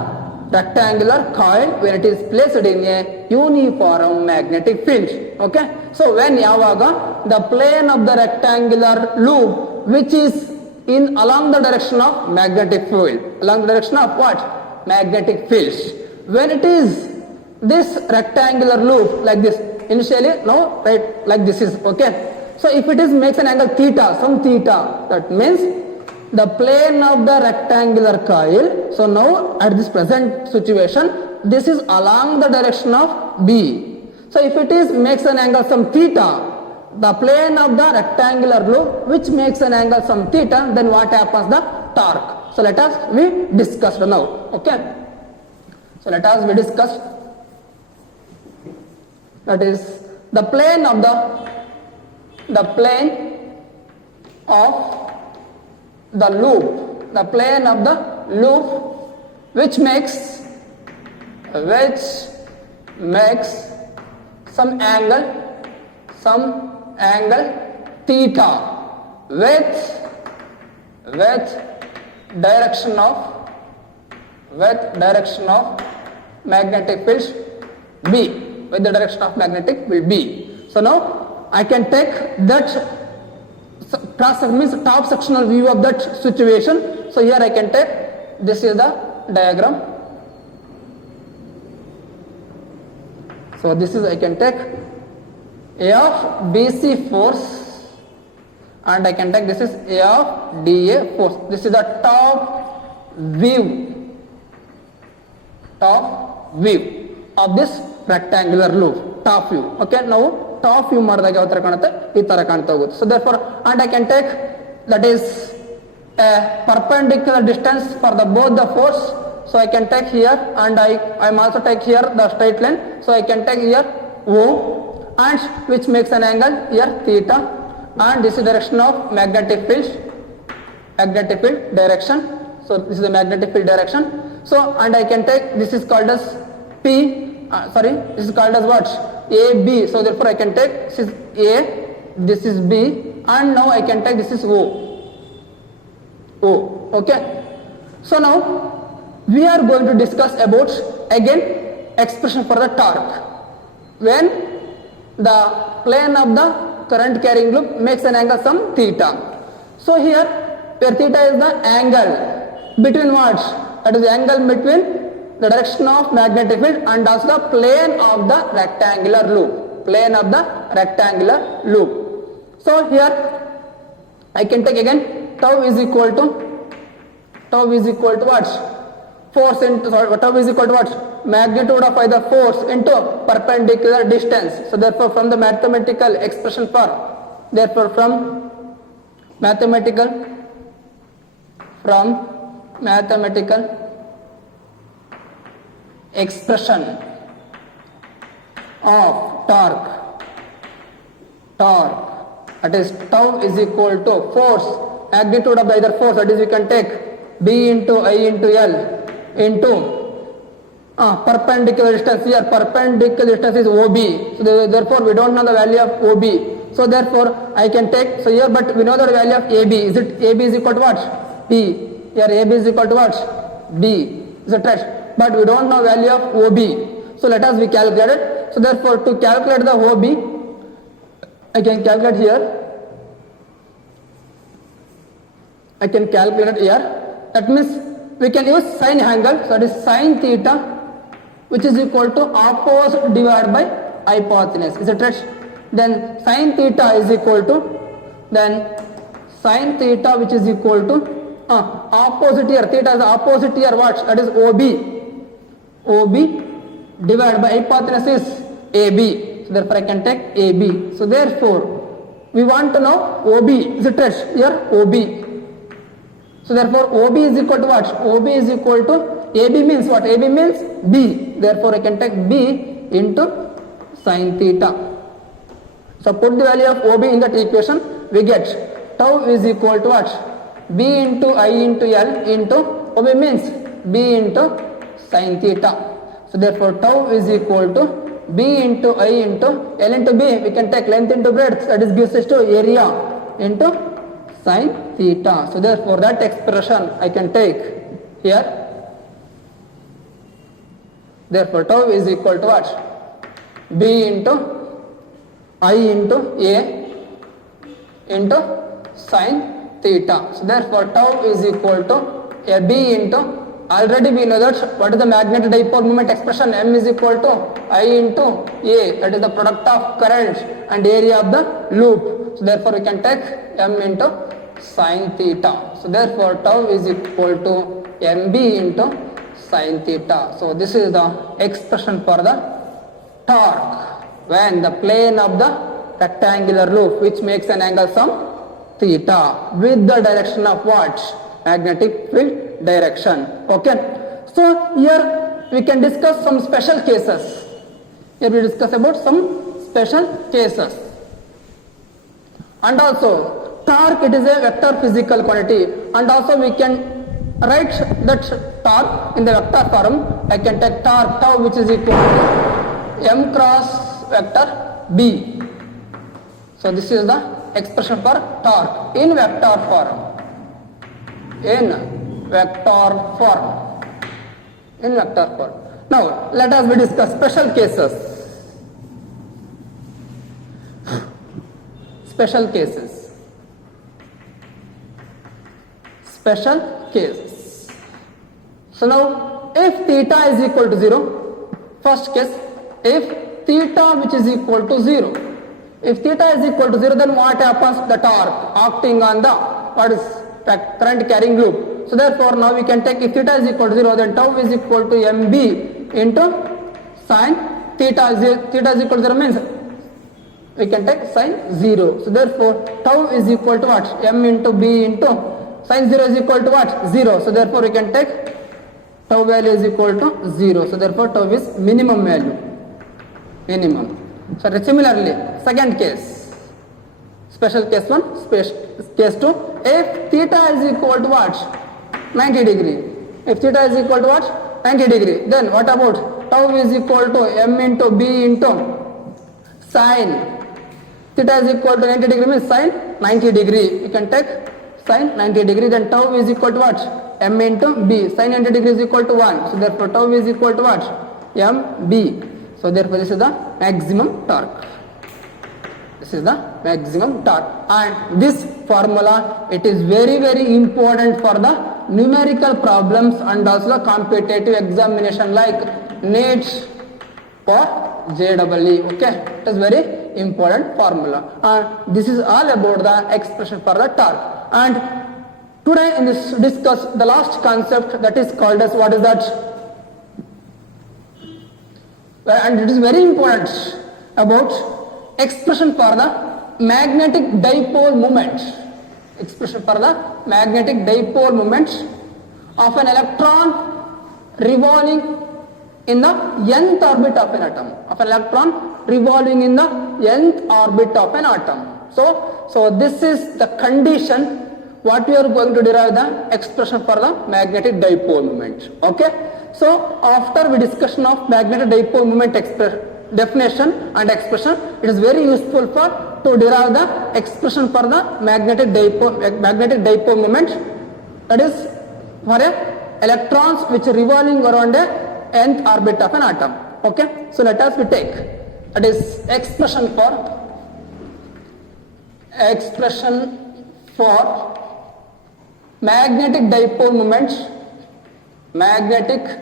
rectangular coil when it is placed in a uniform magnetic field. Okay, so when yavaga the plane of the rectangular loop which is in along the direction of magnetic field, along the direction of what? Magnetic fields. When it is this rectangular loop like this, initially no, right, like this is okay. So if it is makes an angle theta, some theta, that means the plane of the rectangular coil. So now at this present situation, this is along the direction of B. So if it is makes an angle some theta, the plane of the rectangular loop which makes an angle some theta, then what happens? The torque. So let us we discuss now. Okay. So let us we discuss. That is the plane of the plane of the loop, the plane of the loop which makes some angle theta with direction of magnetic field B, with the direction of magnetic field B. So now I can take that cross means top sectional view of that situation. So here I can take, this is the diagram. So this is, I can take A of BC force and I can take, this is A of DA force. This is the top view of this rectangular loop, top view. Okay, now top view ಮಾಡಿದಾಗ ಯಾವ ತರ ಕಾಣುತ್ತೆ, ಈ ತರ ಕಾಣ್ತಾ ಹೋಗುತ್ತೆ. So therefore, and I can take, that is a perpendicular distance for the both the force. So I can take here and I am also take here the straight line. So I can take here O and which makes an angle here theta, and this is direction of magnetic field direction. So this is the magnetic field direction. So and I can take, this is called as P, this is called as what? AB. So therefore I can take, this is A, this is B, and now I can take, this is O. Okay. So now we are going to discuss about again expression for the torque when the plane of the current carrying loop makes an angle some theta. So here where theta is the angle between what? That is the angle between the direction of magnetic field and also the plane of the rectangular loop. So here I can take again tau is equal to what? Force into, tau is equal to what? Magnitude of either force into perpendicular distance. So therefore from the mathematical expression for, therefore from mathematical expression of torque torque. That is tau is equal to force, magnitude of the either force, that is we can take B into I into L into perpendicular distance. Here perpendicular distance is OB, so therefore we don't know the value of OB, so therefore I can take, so here but we know the value of AB. Is it AB is equal to what? B. Here AB is equal to what? B. Is it right? But we don't know value of OB, so let us we calculate it. So therefore to calculate the OB, I can calculate here. I can calculate here. That means we can use sine angle, so that is sine theta, which is equal to opposite divided by hypotenuse. Is it right? Then sine theta is equal to, then sine theta which is equal to opposite here, theta is opposite here, what? That is OB. OB divided by hypotenuse is AB. So therefore I can take AB. So therefore we want to know OB. Is it right? Here OB. So therefore OB is equal to what? OB is equal to, AB means what? AB means B. Therefore I can take B into sine theta. So put the value of OB in that equation, we get tau is equal to what? B into I into L into OB means B into sine theta. So therefore tau is equal to B into I into L into B. We can take length into breadth, that is gives us to area into sine theta. So therefore that expression I can take here. Therefore tau is equal to what? B into I into A into sine theta. So therefore tau is equal to a B into, already we know that what is the magnetic dipole moment expression, M is equal to I into A, that is the product of current and area of the loop. So therefore we can take M into sine theta. So therefore tau is equal to MB into sine theta. So this is the expression for the torque when the plane of the rectangular loop which makes an angle some theta with the direction of what? Magnetic field direction. Okay. So here we can discuss some special cases. Here we discuss about some special cases. And also torque, it is a vector physical quantity, and also we can write that torque in the vector form. I can take torque tau which is equal to M cross vector B. So this is the expression for torque in vector form. In vector form. In vector form. Now let us discuss special cases. Special cases. Special cases. So now if theta is equal to 0, first case, if theta which is equal to 0, if theta is equal to 0, then what happens? The torque acting on the what is current carrying loop. So therefore now we can take, if theta is equal to 0, then tau is equal to MB into sine theta. Theta is equal to 0 means we can take sine 0. So therefore tau is equal to what? M into B into sine 0 is equal to what? 0. So therefore we can take tau value is equal to 0. So therefore tau is minimum value. Minimum. So similarly, second case, special case 1, case 2, if theta is equal to what? 90 degree. If theta is equal to what? 90 degree. Then what about tau is equal to M into B into sine. Theta is equal to 90 degree means sine 90 degree. You can take sine 90 degree, then tau is equal to what? M into B. Sine 90 degree is equal to 1. So therefore tau is equal to what? MB. So therefore this is the maximum torque. This is the maximum torque. And this formula, it is very very important for the numerical problems and also the competitive examination like NET or JEE. Okay, it is very important formula. And this is all about the expression for the torque. And today in this discuss the last concept, that is called as, what is that? And it is very important about expression for the magnetic dipole moment. Expression for the magnetic dipole moment of an electron revolving in the nth orbit of an atom. Of an electron revolving in the nth orbit of an atom. So this is the condition what we are going to derive the expression for the magnetic dipole moment. Okay. So after we discussion of magnetic dipole moment definition and expression, it is very useful for to derive the expression for the magnetic dipole moment, that is for a electrons which are revolving around a nth orbit of an atom. Okay. So let us we take, that is expression for magnetic dipole moments, magnetic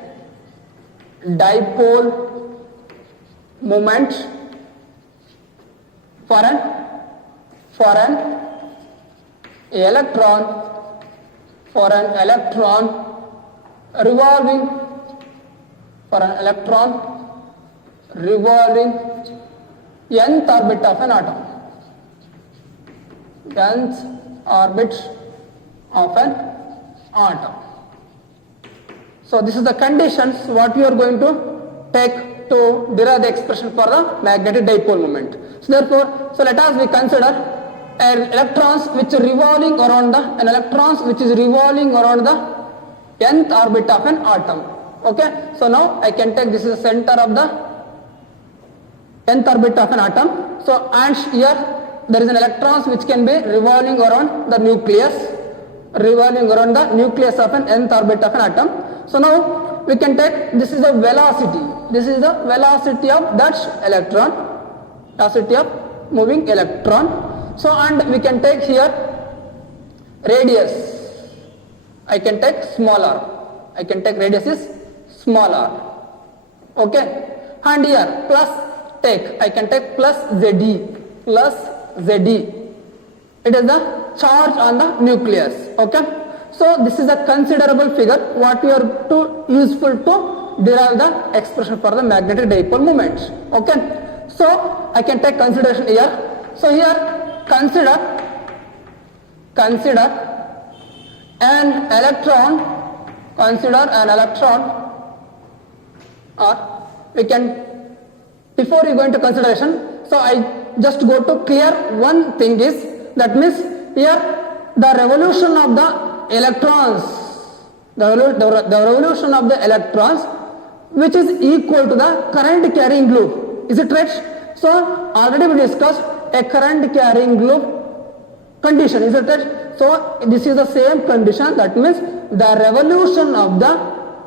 dipole moment for an electron revolving nth orbit of an atom, nth orbit of an atom. So this is the conditions what we are going to take to derive the expression for the magnetic dipole moment. So therefore, so let us we consider electrons which are revolving around the nth orbit of an atom. Okay. So now I can take this is the center of the nth orbit of an atom. So and here there is an electrons which can be revolving around the nucleus of an nth orbit of an atom. So now we can take, this is the velocity of that electron, velocity of moving electron. So and we can take here radius, I can take radius is smaller. Okay. And here I can take plus ZD. It is the charge on the nucleus. Okay. So this is a considerable figure what we are useful to derive the expression for the magnetic dipole moment. Okay. So I can take consideration here. So here consider an electron, or we can, before you go into consideration, so I just go to clear one thing is, that means here the revolution of the electrons, which is equal to the current carrying loop. Is it right? So already we discussed a current carrying loop condition. Is it right? So this is the same condition, that means the revolution of the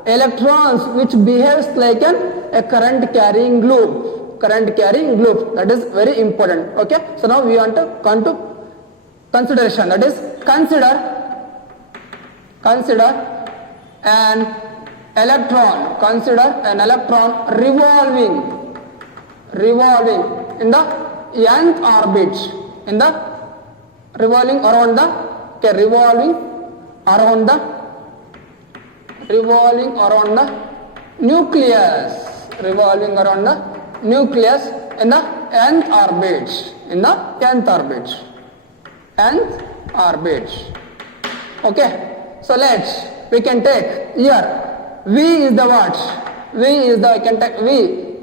electrons which behaves like a current carrying loop. That is very important. Okay. So now we want to come to consideration, that is consider an electron revolving in the nth orbit, revolving around the nucleus in the nth orbit. Okay. So we can take here V is the what? I can take V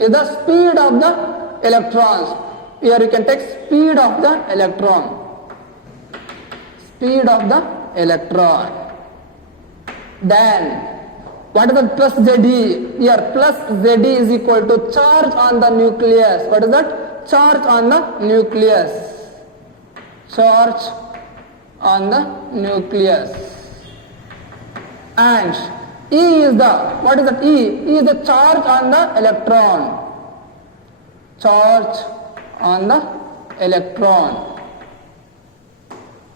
is the speed of the electrons. Here you can take speed of the electron. Then what is the plus ZD? Here plus ZD is equal to charge on the nucleus. What is that? Charge on the nucleus. And E is the, what is that? E is the charge on the electron.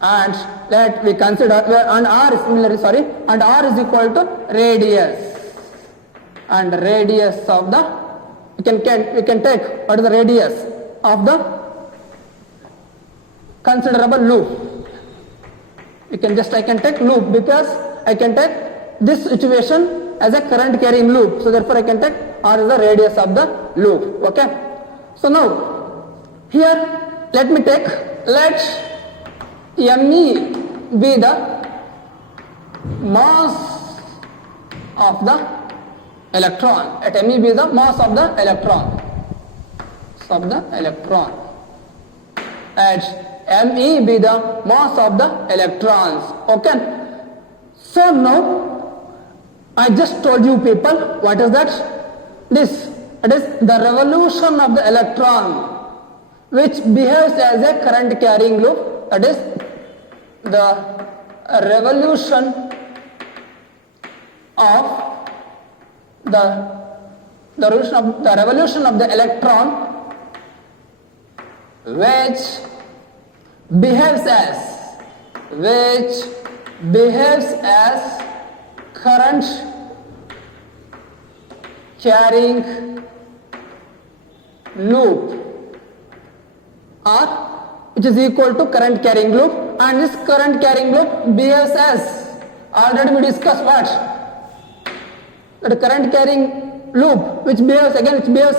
And let we consider, and R is equal to radius. And radius of the, we can take, what is the radius of the considerable loop? I can take loop, because I can take this situation as a current carrying loop. So therefore I can take R is the radius of the loop. Okay. So now here let ME be the mass of the electron. Let ME be the mass of the electron. and me be the mass of the electrons. Okay. So now I just told you people what is that? This. It is the revolution of the electron which behaves as a current carrying loop. That is the revolution of the revolution of the electron which behaves as current carrying loop, or which is equal to current carrying loop, and this current carrying loop behaves as, already we discussed what? The current carrying loop which behaves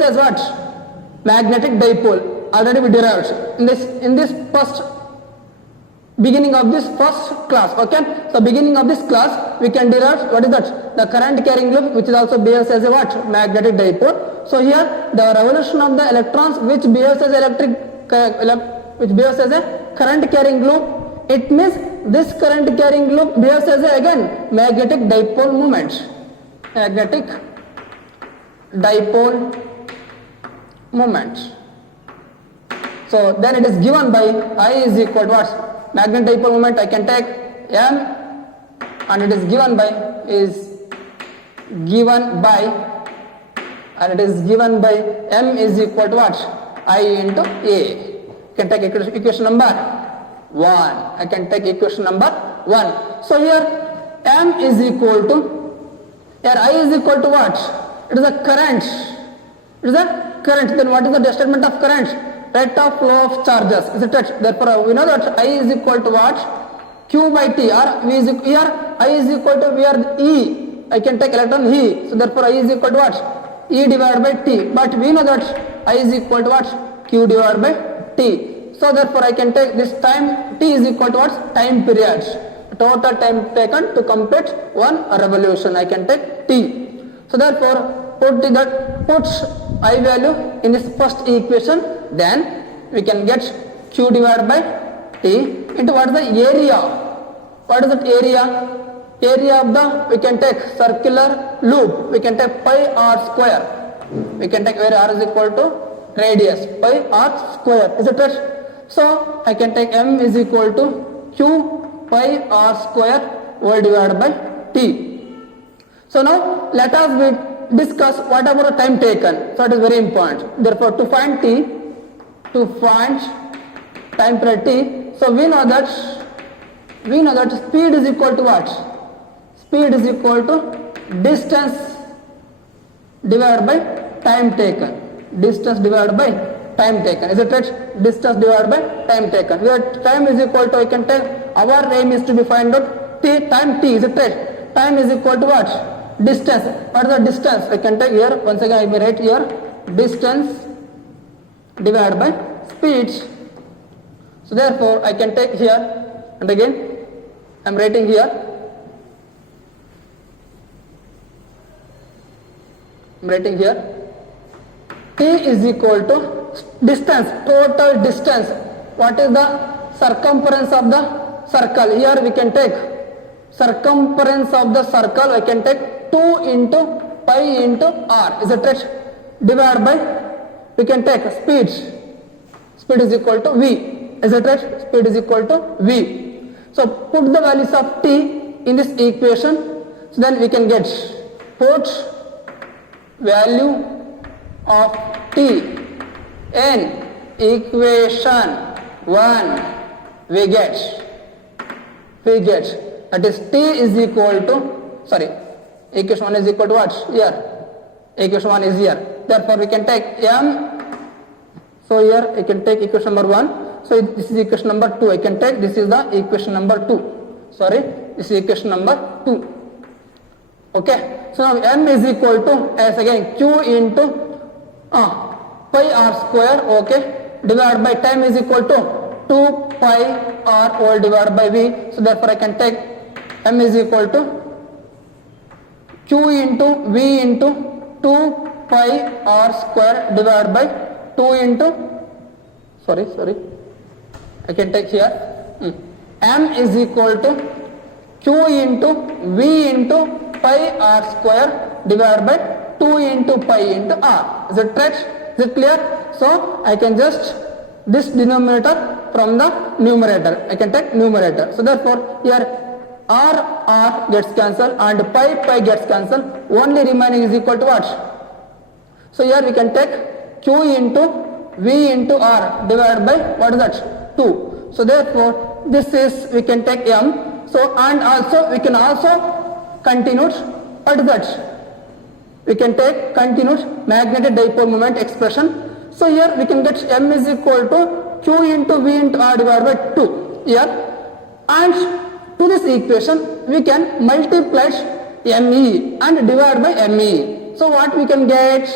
as what? Magnetic dipole. Already we derived in this first beginning of this first class. Okay, so beginning of this class we can derive what is that? The current carrying loop which is also behaves as a what? Magnetic dipole. So here the revolution of the electrons which behaves as a current carrying loop, it means this current carrying loop behaves as a, again, magnetic dipole moment. Magnetic dipole moment. So then it is given by I is equal to what? Magnetic dipole moment I can take M, and it is given by M is equal to what? I into A. You can take equation number 1. I can take equation number 1. So here M is equal to, here I is equal to what? It is a current. It is a current. Then what is the statement of current? Rate of flow of charges. Is it right? Therefore we know that I is equal to what? Q by T, or V is equal, here I is equal to, we are E. I can take electron E. So therefore I is equal to what? E divided by T. But we know that I is equal to what? Q divided by T. So therefore I can take this time, T is equal to what? Time period. Total time taken to complete one revolution. I can take T. So therefore put I value in this first equation, then we can get Q divided by T into what is the area. What is that area? Area of the, we can take circular loop, we can take pi r square. We can take where r is equal to radius, pi r square. Is it right? So I can take M is equal to Q pi r square whole divided by T. So now let us discuss what about the time taken. So it is very important. Therefore to find time period T, so we know that speed is equal to what? Speed is equal to distance divided by time taken. Distance divided by time taken. Is it right? Distance divided by time taken. Where time is equal to, I can tell, our aim is to be find out time T. Is it right? Time is equal to what? Distance. What is the distance? I can take here, once again I may write here, distance divided by speed. So therefore I can take here, and again I am writing here, T is equal to distance, total distance. What is the circumference of the circle? Here we can take circumference of the circle, I can take 2 into pi into r. Is it right? Divided by, we can take speed. Speed is equal to V. Is it right? Speed is equal to V. So put the values of T in this equation. So then we can get, put value of T in equation 1. We get that is T is equal to, equation 1 is equal to what? Here. Equation 1 is here. Therefore we can take M. So here I can take equation number 1. So this is equation number 2. I can take, this is the equation number 2. This is equation number 2. Okay. So now M is equal to, as again, Q into pi r square, okay, divided by time is equal to 2 pi r whole divided by V. So therefore I can take M is equal to Q into V into 2 pi r square divided by 2 into, I can take here m is equal to q into v into pi r square divided by 2 into pi into r. Is it right? Is it clear? So I can just this denominator from the numerator. I can take numerator. So therefore here r gets cancelled and pi gets cancelled. Only remaining is equal to what? So here we can take q into v into r divided by what is that? 2. So therefore this is we can take m. So and also we can also continue what is that? We can take continuous magnetic dipole moment expression. So here we can get m is equal to q into v into r divided by 2 here, and to this equation we can multiply me and divide by me. So what we can get?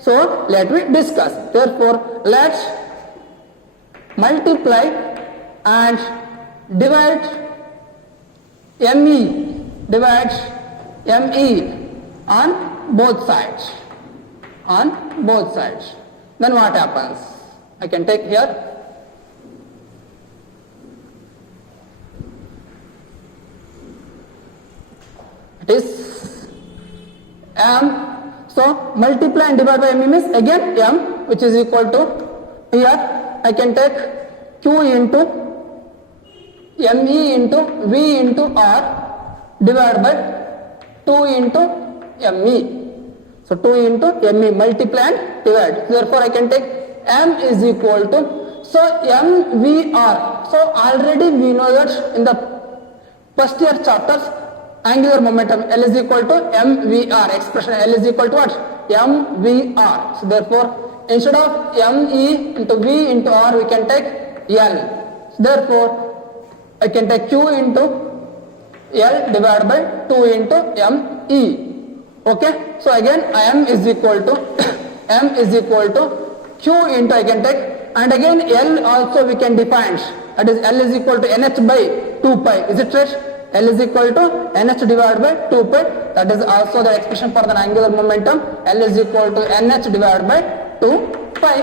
So let me discuss. Therefore let's multiply and divide me on both sides. Then what happens? I can take here it is m. So multiply and divide by m means again m, which is equal to here I can take q into me into v into r divided by 2 into me. So 2 into me, multiply and divide. Therefore I can take m is equal to, so mvr. So already we know that in the first year chapters angular momentum L is equal to mvr, expression L is equal to what? mvr. So therefore instead of me into v into r we can take L. So therefore I can take q into L divided by 2 into me. Okay, so again m is equal to q into I can take, and again L also we can define, that is L is equal to nh by 2 pi. Is it right? L is equal to nh divided by 2 pi. That is also the expression for the angular momentum. L is equal to nh divided by 2 pi.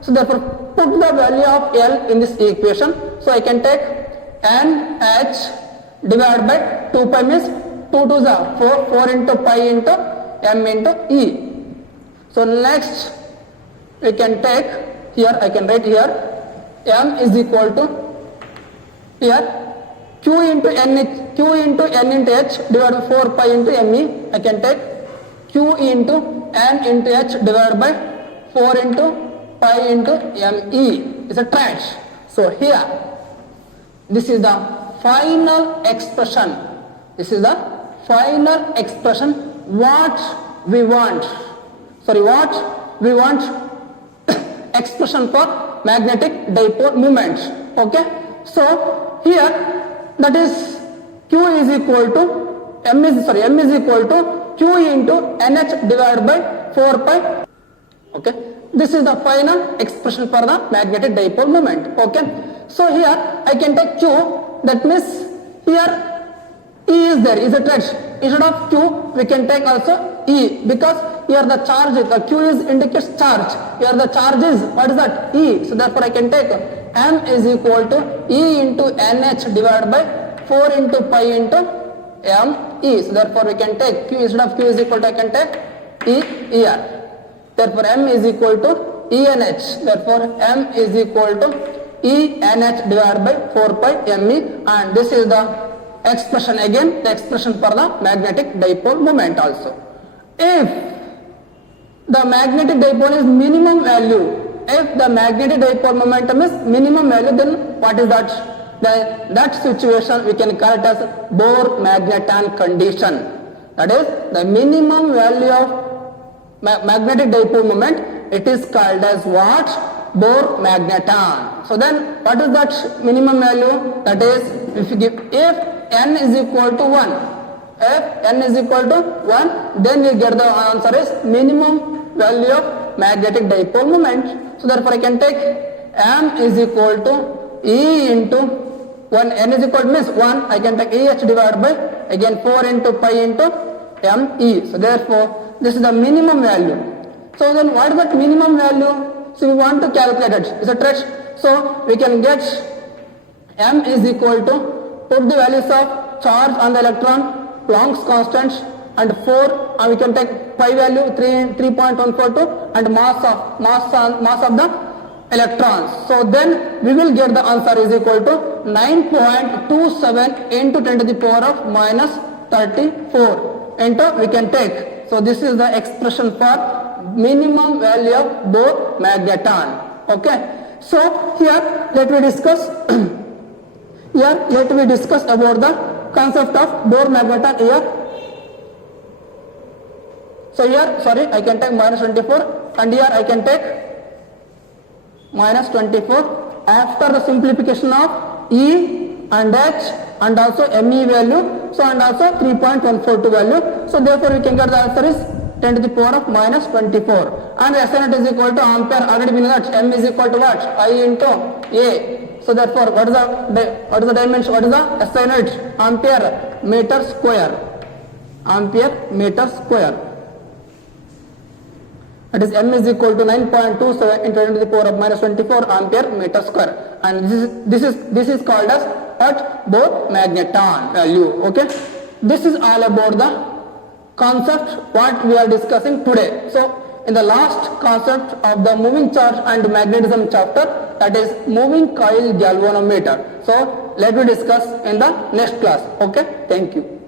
So therefore put the value of L in this equation. So I can take nh divided by 2 pi means 2 to the 4 into pi into m into e. So next we can take here, I can write here m is equal to here q into n into h divided by 4 pi into me. I can take q into n into h divided by 4 into pi into me. It's a trash. So here this is the final expression. This is the final expression what we want expression for magnetic dipole moment. Okay, so here that is q is equal to m is equal to q into nh divided by 4 pi. Okay, this is the final expression for the magnetic dipole moment. Okay, so here I can take q, that means here E is there, is it right? Instead of q we can take also E, because here the charge, the q is indicates charge, here the charge is what is that? E. So therefore I can take m is equal to E into nh divided by 4 into pi into me. So therefore we can take q, instead of q is equal to I can take E here. Therefore m is equal to ENH. Therefore m is equal to ENH divided by 4 pi me, and this is the expression, again the expression for the magnetic dipole moment also. If the magnetic dipole is minimum value, if the magnetic dipole momentum is minimum value, then what is that? That situation we can call it as Bohr-Magneton condition. That is the minimum value of magnetic dipole moment. It is called as what? Bohr-Magneton. So then what is that minimum value? That is if you give, if n is equal to 1, if n is equal to 1, then we get the answer is minimum value of magnetic dipole moment. So therefore I can take m is equal to E into 1, n is equal to means 1, I can take EH divided by again 4 into pi into me. So therefore this is the minimum value. So then what is that minimum value? So we want to calculate it. Is it right? So we can get m is equal to, put the values of charge on the electron, Planck's constants, and 4, and we can take pi value 3.142, and mass of the electrons. So then we will get the answer is equal to 9.27 into 10 to the power of minus 34 into, we can take. So this is the expression for minimum value of Bohr magneton. Okay. So here let me discuss about the concept of Bohr magneton here. So here, sorry, I can take minus 24, and here I can take minus 24 after the simplification of E and H and also Me value, so and also 3.142 value. So therefore we can get the answer is 10 to the power of minus 24, and SI naught is equal to ampere. Already we know that M is equal to what? I into A. So therefore what is the dimension? What is the SI naught? Ampere meter square. Ampere meter square. That is M is equal to 9.27 into 10 to the power of minus 24 ampere meter square, and this is called as what? Bohr magneton value. Okay, this is all about the concept what we are discussing today. So in the last concept of the moving charge and magnetism chapter, that is moving coil galvanometer. So let me discuss in the next class. Okay, thank you.